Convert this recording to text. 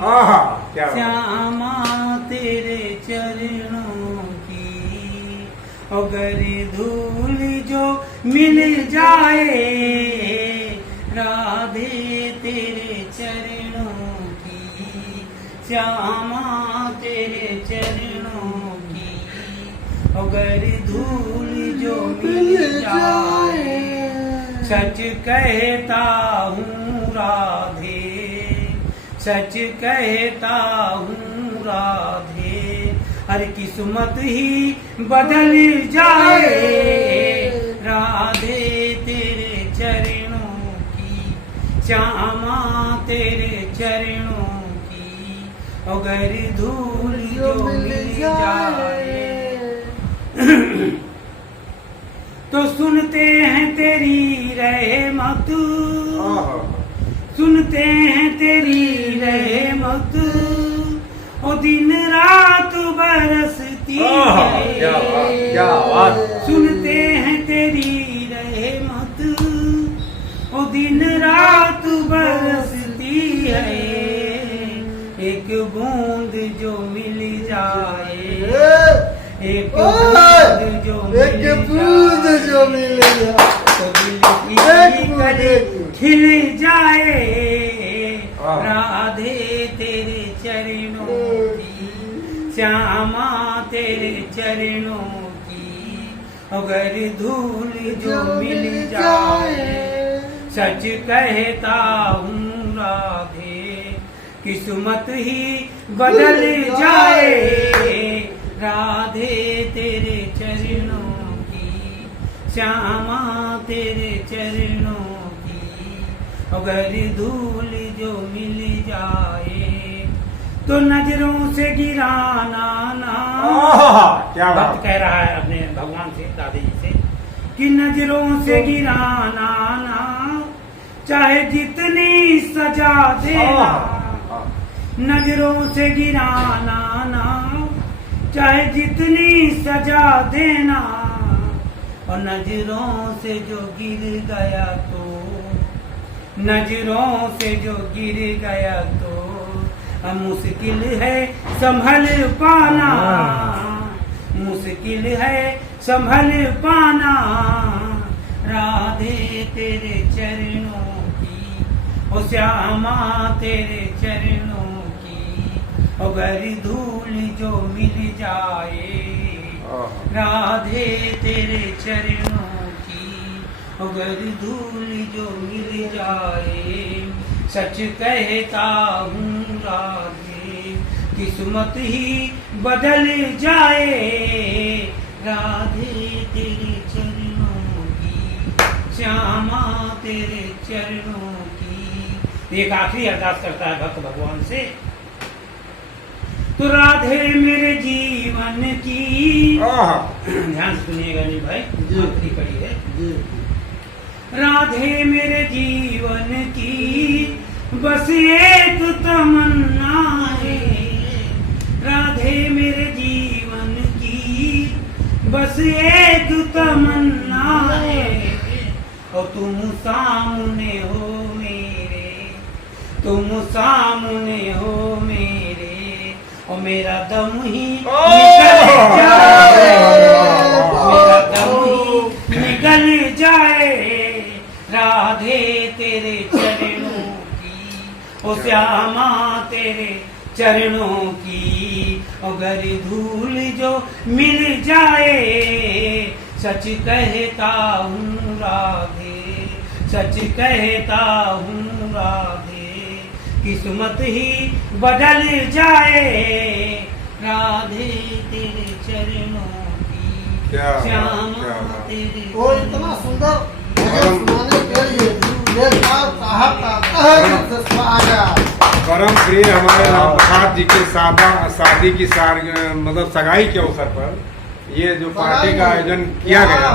क्या श्यामा तेरे चरणों की अगर धूल जो मिल जाए, राधे तेरे चरणों की, श्यामा तेरे चरणों की अगर धूल जो मिल जाए, सच कहता हूँ राधे, सच कहता हूँ राधे, हर किस्मत ही बदल जाए, राधे तेरे चरणों की, श्यामा तेरे चरणों की अगर धूल जो मिल जाए। तो सुनते हैं तेरी रहमत, सुनते हैं तेरी रहमत, ओ दिन रात बरसती है। क्या बात। सुनते हैं तेरी रहमत, ओ दिन रात बरसती है, एक बूंद जो मिल जाए, एक बूंद जो मिल जाए, तो दिल की कली खिल जाए, राधे तेरे चरणों की, श्यामा तेरे चरणों की अगर धूल जो मिल जाए, सच कहता हूँ राधे किस्मत ही बदल जाए, राधे तेरे चरणों की, श्यामा तेरे चरणों की अगर धूल जो मिल जाए, तो नजरों से गिराना ना। क्या भक्त कह रहा है अपने भगवान से, दादी जी से, कि नजरों से गिराना ना, चाहे जितनी सजा देना, नजरों से गिराना ना, चाहे जितनी सजा देना, और नजरों से जो गिर गया तो, नजरों से जो गिर गया तो मुश्किल है संभल पाना, मुश्किल है संभल पाना, राधे तेरे चरणों की, ओ श्यामा तेरे चरणों की अगर धूल जो मिल जाए, राधे तेरे चरणों की अगर धूल जो मिल जाए, सच कहता हूँ राधे किस्मत ही बदल जाए, राधे तेरे चरणों की, श्यामा तेरे चरणों की। एक आखिरी अरदास करता है भक्त भगवान से, तो राधे मेरे जीवन की, ध्यान से सुनिएगा नहीं भाई, आखिरी कड़ी है, राधे मेरे जीवन की बस एक तमन्ना है, राधे मेरे जीवन की बस एक तमन्ना है, और तुम सामने हो मेरे, तुम सामने हो मेरे, और मेरा दम ही निकल जाए, मेरा दम ही निकल जाए, राधे तेरे चरणों की, ओ श्यामा तेरे चरणों की अगर धूल जो मिल जाए, सच कहता हूँ राधे, सच कहता हूँ राधे किस्मत ही बदल जाए, राधे तेरे चरणों की, श्यामा तेरे। वो इतना सुंदर परम प्रिय हमारे राम प्रसाद जी के शादी की मतलब सगाई के अवसर पर ये जो पार्टी का आयोजन किया गया,